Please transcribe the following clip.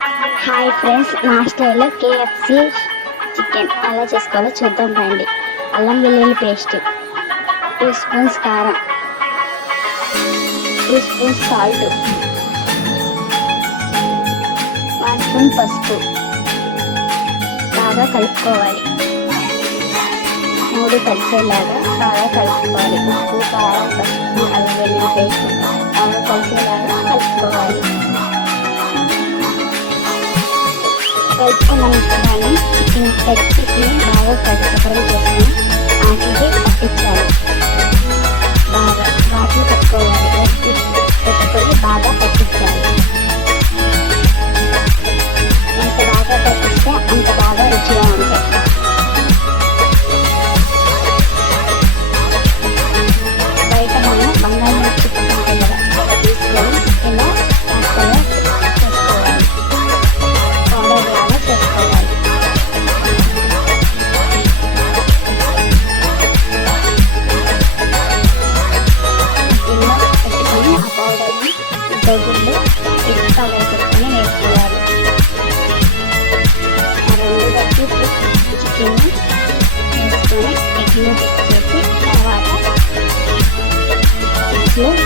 Hi friends, నా స్టైల్లో KFC chicken ఎలా చేసుకోవాలో చూద్దాం రండి. అల్లం వెల్లుల్లి పేస్ట్, 2 స్పూన్స్ కారం, 2 స్పూన్స్ సాల్ట్, 1 స్పూన్ పసుపు బాగా కలుపుకోవాలి. 3 కలిసేలాగా బాగా కలుపుకోవాలి. ఉప్పు, కారం, పసుపు, అల్లం వెల్లుల్లి పేస్ట్ బాగా కలిసేలాగా కలుపుకోవాలి. కలుపుకున్న మిశ్రమాన్ని చికెన్ పచ్చిని బాగా కలుపుకొని చేసుకొని ఆటికి పట్టించాలి. బాగా వాటిని పెట్టుకొని బాగా పట్టించాలి. ఎంత బాగా పట్టిస్తే అంత బాగా రుచిగా ఉంటాయి. బయట మనం బంగాళాదుంప చికెన్ కదా, తీసుకొని ఇలా చేసుకోవాలి. పౌడర్ లాగా చేసుకోవాలి. ఇలా పెట్టుకొని ఆ పౌడర్ని దొడ్డులో ఇసుక వేసుకొని వేసుకోవాలి. ఆ 2 బట్టి చికెన్ వేసుకొని ఎగ్ను చేసి తర్వాత చికెన్లో